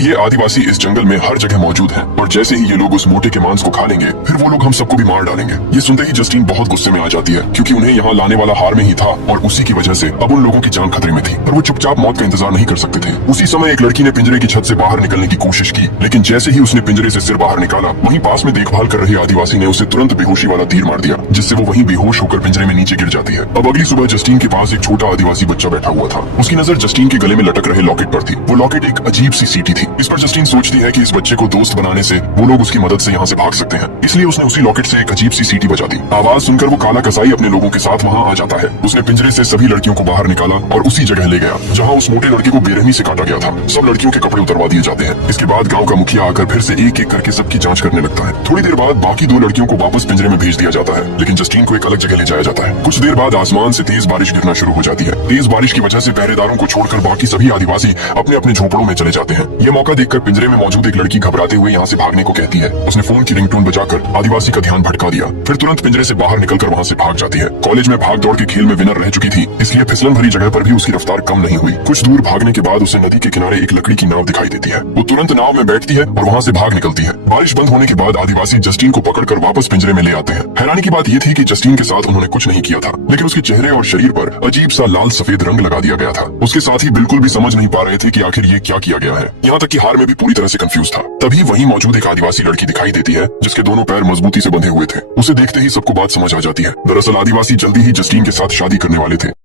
क्योंकि ये आदिवासी इस जंगल में हर जगह मौजूद हैं और जैसे ही ये लोग उस मोटे के मांस को खा लेंगे फिर वो लोग हम सबको भी मार डालेंगे। ये सुनते ही जस्टिन बहुत गुस्से में आ जाती है क्योंकि उन्हें यहाँ लाने वाला हार में ही था और उसी की वजह से अब उन लोगों की जान खतरे में थी और वो चुपचाप मौत का इंतजार नहीं कर सकते थे। उसी समय एक लड़की ने पिंजरे की छत से बाहर निकलने की कोशिश की, लेकिन जैसे ही उसने पिंजरे से सिर बाहर निकाला वहीं पास में देखभाल कर रहे आदिवासी ने उसे तुरंत बेहोशी वाला तीर मार दिया, जिससे वो वहीं बेहोश होकर पिंजरे में नीचे गिर जाती है। अब अगली सुबह जस्टिन के पास एक छोटा आदिवासी बच्चा बैठा हुआ था। उसकी नजर जस्टिन के गले में लटक रहे लॉकेट पर थी। वो लॉकेट एक अजीब सी सीटी थी। इस पर जस्टिन सोचती है कि इस बच्चे को दोस्त बनाने से वो लोग उसकी मदद से यहाँ से भाग सकते हैं, इसलिए उसने उसी लॉकेट से एक अजीब सी सीटी बजा दी। आवाज सुनकर वो काला कसाई अपने लोगों के साथ वहाँ आ जाता है। उसने पिंजरे से सभी लड़कियों को बाहर निकाला और उसी जगह ले गया जहाँ उस मोटे लड़के को बेरहमी से काटा गया था। सब लड़कियों के कपड़े उतरवा दिए जाते हैं। इसके बाद गाँव का मुखिया आकर फिर से एक एक करके सबकी जाँच करने लगता है। थोड़ी देर बाद बाकी 2 लड़कियों को वापस पिंजरे में भेज दिया जाता है, लेकिन जस्टिन को एक अलग जगह ले जाया जाता है। कुछ देर बाद आसमान से तेज बारिश गिरना शुरू हो जाती है। तेज बारिश की वजह से पहरेदारों को छोड़कर बाकी सभी आदिवासी अपने अपने झोपड़ों में चले जाते हैं। ये मौका देखकर पिंजरे में मौजूद एक लड़की घबराते हुए यहाँ से भागने को कहती है। उसने फोन की रिंगटोन बजाकर आदिवासी का ध्यान भटका दिया, फिर तुरंत पिंजरे से बाहर निकलकर वहाँ से भाग जाती है। कॉलेज में भाग दौड़ के खेल में विनर रह चुकी थी, इसलिए फिसलन भरी जगह पर भी उसकी रफ्तार कम नहीं हुई। कुछ दूर भागने के बाद उसे नदी के किनारे एक लकड़ी की नाव दिखाई देती है। वो तुरंत नाव में बैठती है और वहाँ से भाग निकलती है। बारिश बंद होने के बाद आदिवासी जस्टिन को पकड़कर वापस पिंजरे में ले आते हैं। हैरानी की बात ये थी कि जस्टिन के साथ उन्होंने कुछ नहीं किया था, लेकिन उसके चेहरे और शरीर पर अजीब सा लाल सफेद रंग लगा दिया गया था। उसके साथ ही बिल्कुल भी समझ नहीं पा रहे थे कि आखिर ये क्या किया गया है। यहाँ तक कि हार में भी पूरी तरह से कंफ्यूज था। तभी वहीं मौजूद एक आदिवासी लड़की दिखाई देती है जिसके दोनों पैर मजबूती से बंधे हुए थे। उसे देखते ही सबको बात समझ आ जाती है। दरअसल आदिवासी जल्दी ही जस्टिन के साथ शादी करने वाले थे।